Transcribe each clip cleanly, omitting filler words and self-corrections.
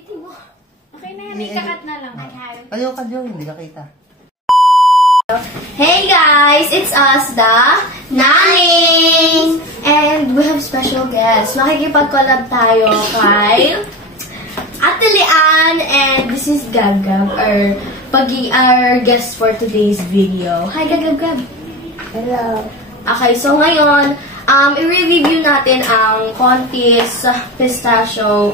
ulitin mo. Okay na yan, ikakat na lang. Ayaw ka, Joe, hindi ka kita. Hey guys, it's us, the Nanning! And we have special guests. Makikipag-collab tayo kay Ate Lian, and this is Gab-Gab, our guest for today's video. Hi, Gab-Gab. Hello. Okay, so ngayon, i-review natin ang Conti's pistachio,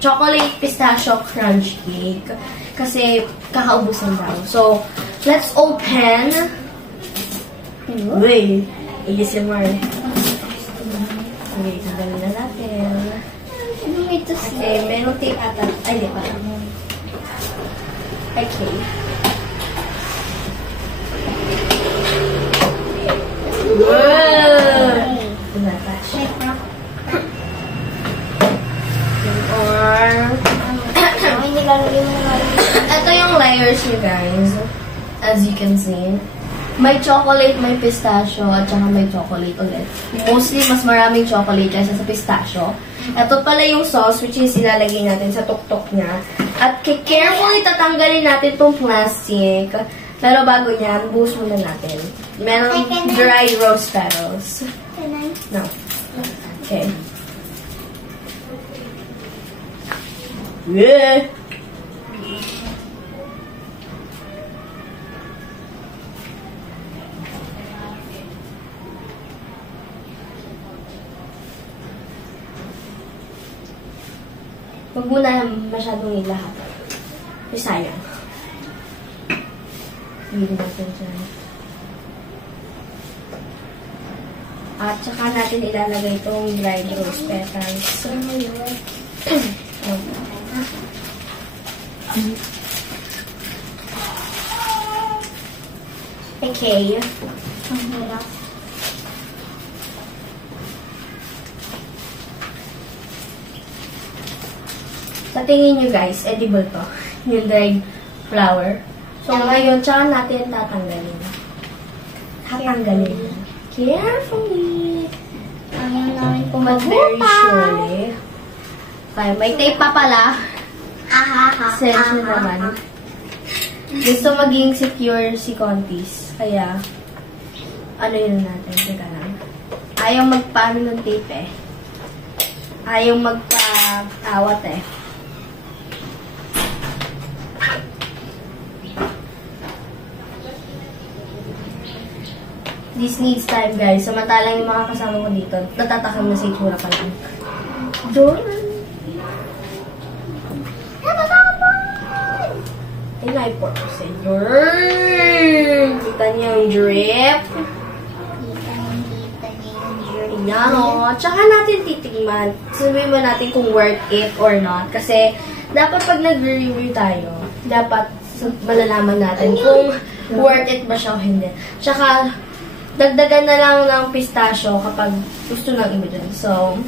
chocolate pistachio crunch cake. Kasi kakaubusan daw. So, let's open. Wait, ASMR. Okay, sandali na natin. Okay, meron tape ata. Ay, di pa. Okay. Wow! Ito yung layers nyo, guys. As you can see. May chocolate, may pistachio, at saka may chocolate ulit. Mostly, mas maraming chocolate kaysa sa pistachio. Ito pala yung sauce, which is ilalagay natin sa tuktok niya. At carefully tatanggalin natin itong plastic. Pero bago yan, buhos muna natin. Meron dry rose petals. No. Okay. Yeah! Huwag muna masyadong ilahat. Sayang. Hindi natin dyan. At saka natin ilalagay itong dried rose petals. Okay. Sa tingin nyo guys, edible to. Yung dried flour. So ngayon, tsaka natin tatanggalin. Carefully. Ayaw namin But very surely. Okay, may tape pa pala. Sense nyo naman. Gusto maging secure si Conti's. Kaya, ano yun natin? Teka lang. Ayaw magpaano ng tape eh. Ayaw magpa-awat eh. This needs time, guys. Samantalang yung mga kasama ko dito, natatakam na sa itsura pa lang. Doon! Tinay-pour ko sa inyo. Kita niyo yung drip. Yan o. Tsaka natin titigman. Sabihin mo natin kung worth it or not. Kasi, dapat pag nag-review tayo, dapat malalaman natin kung worth it ba siya o hindi. Tsaka, dagdagan na lang ng pistachio kapag gusto ng iba dyan. So,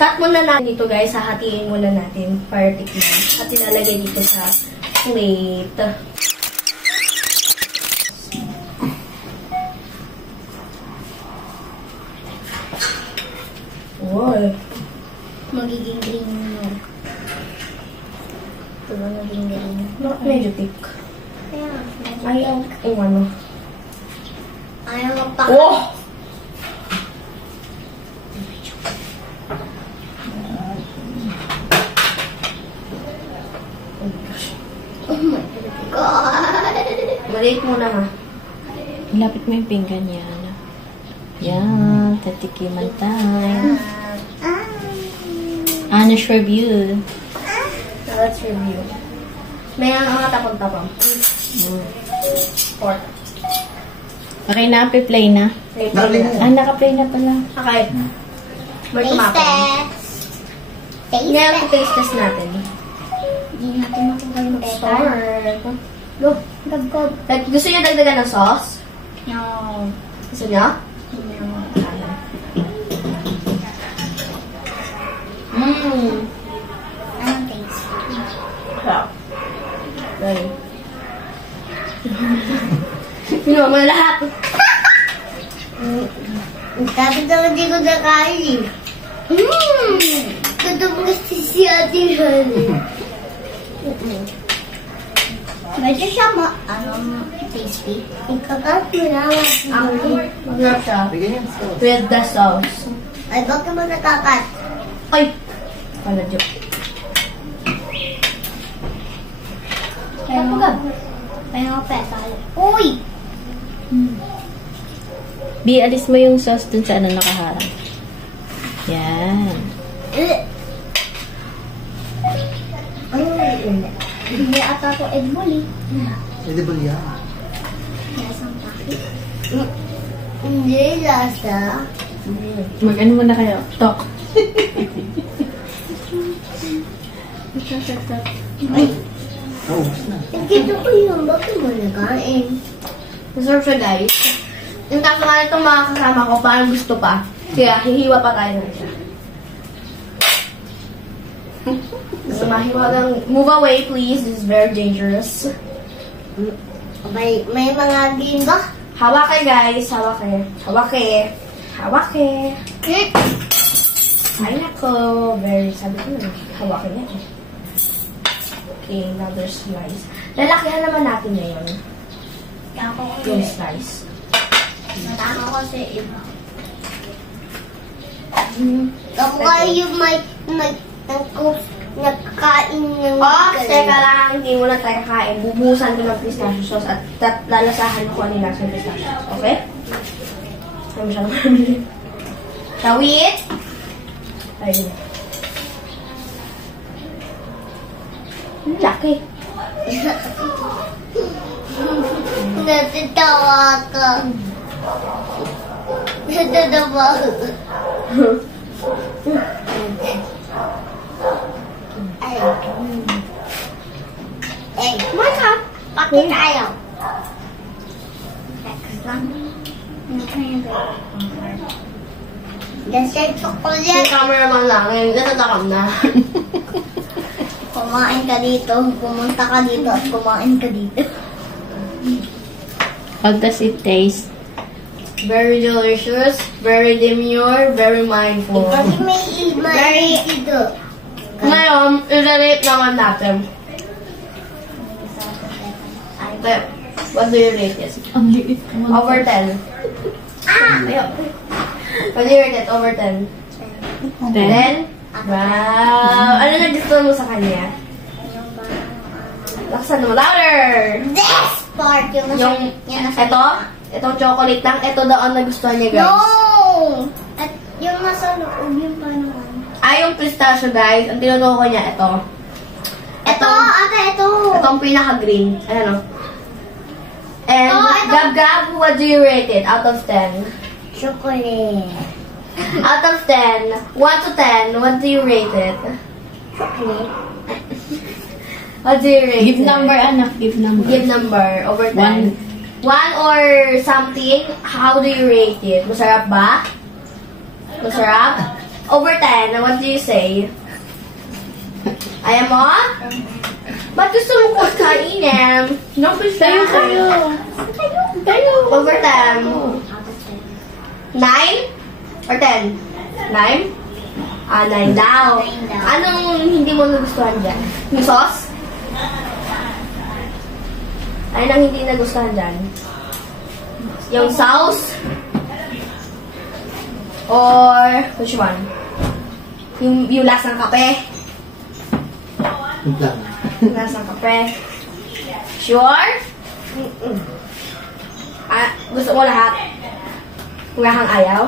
cut muna natin dito guys. Hahatiin muna natin para tikman. At ilalagay dito sa plate. Wow. Magiging green mo. Ito na naging green. Medyo thick. Ayaw. Ay, ano. Ayaw magpaka. Oh! Oh my God. Maliit muna ha. Lapit mo yung pinggan yan. Yan, tatikiman time. Honest review. So, let's review. May mga tapon-tapon. Pork. Okay na, play na. Naka-play na pala. Okay. May Taste tumapon. test. Ngayon, taste test natin. Hindi natin makagawa Start. Go. Gab-gab. Gusto niyo dagdagan ng sauce? No. Gusto niyo? No. Anong taste? Sarap. Ready. Pinuha mo na lahat. Dapat naman di ko nakain eh. Tutong kasi si Ate Hali. Medyo siya tasty. Ikakat mo na. Masarap siya. Bigyan niya. With the sauce. Ay, bakit mo natakat? Ay! Wala joke. Kaya mo petal. Uy! B, alis mo yung sauce dun sa ano nakaharang. Yan. Hindi ata ko edible eh. Edible yan. Lasang pakit. Hindi lasa. Mag-ano muna kayo? Talk. Ay, Naubos na. nakita ko yun. Bakit mo nakain? Masarap siya, guys. Yung kaso nga itong mga kasama ko, parang gusto pa. Kaya hihiwa pa tayo na siya. So, mahiwa lang. Move away, please. This is very dangerous. May mga green ba? Hawak kayo, guys. Hawak kayo. Hawak kayo. Hawak kayo. Ay, nako. Very, sabi ko na. Hawak kayo. Okay, another slice. Lalakihan naman natin ngayon. Yung slice. Matama ko sa iba. Kamukha yung may nagkain ng... Oh, teka lang. Hindi mo na tayo kakain. Bubusan ko ng pistachio sauce at lalasahan ko ano yung nasa pistachio sauce. Okay? Sabi mo siya naman. Tawid! Ayun. Laki. Natatawa ka. Natatawa ka. Ay. Eh, Kumain ka. bakit tayo? Text lang. Kasi Yung chocolate. cameraman lang. Natatakam na. Kumain ka dito, pumunta ka dito, at kumain ka dito. How does it taste? Very delicious. Very demure. Very mindful. Kasi may dito. Ngayon, i-rate naman natin. Okay. What do you rate it? Ang liit mo. Over 10. Ayun. What do you rate it? Over 10. 10? Wow! Ano na gusto mo sa kanya? Laksan mo. Louder! This part, yung Itong chocolate lang. Ito daw ang nagustuhan niya, guys. No! At yung nasa loob, yung panuan. Yung pistachio, guys. Ang tinutukoy niya, ito. Ito! Itong pinaka-green. Ayan, o. And, ito. Gab, what do you rate it? Out of 10? Chocolate. Out of 10, 1 to 10, what do you rate it? Chocolate. What do you rate Give it? number, anak. Give number. Give number, over 10. 1 or something, how do you rate it? Masarap ba? Masarap? Over 10, what do you say? Ayaw mo? Ba't gusto mo ko kainin? No, please Tayo, tayo. Tayo. Over 10. 9? Or 10? 9? 9 daw. 9 daw. Anong hindi mo nagustuhan dyan? Yung sauce? Ayun ang hindi nagustuhan dyan. Yung sauce? Or which one? Yung lasang kape? Yung plan. Yung lasang kape? Sure? Gusto mo lahat? Wala kang ayaw?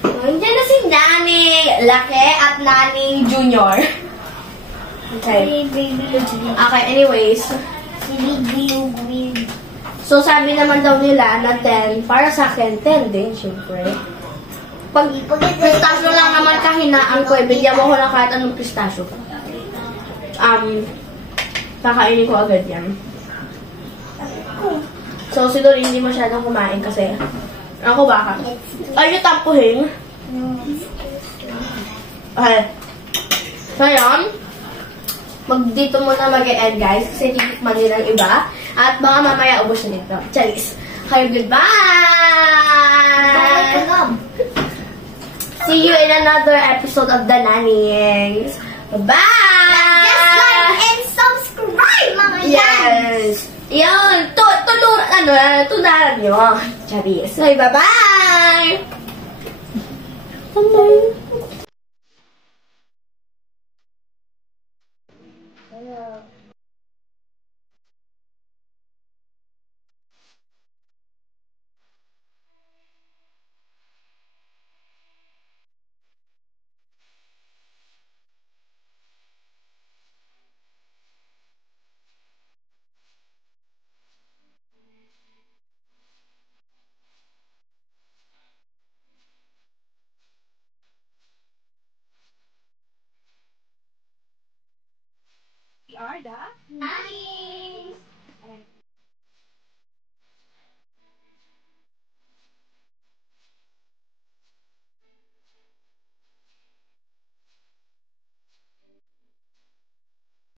Nandiyan na si Nani Laki at Nani Junior. Okay. Okay, anyways. So, sabi naman daw nila na 10. Para sa akin, 10 din, syempre. Pag pistachio lang naman kahinaan ko, bigyan mo ko lang kahit anong pistachio. Kakainin ko agad yan. So, siguro hindi masyadong kumain kasi ako baka. Are you tampuhin? Okay. Ngayon, dito muna mag-e-end, guys, kasi titikman din ang iba. At baka mamaya ubos na dito. Charis. Okay, goodbye! See you in another episode of The Nannings. Bye! Just like and Yes! Yan! Tunaran nyo. Chabi. So, bye-bye! We are the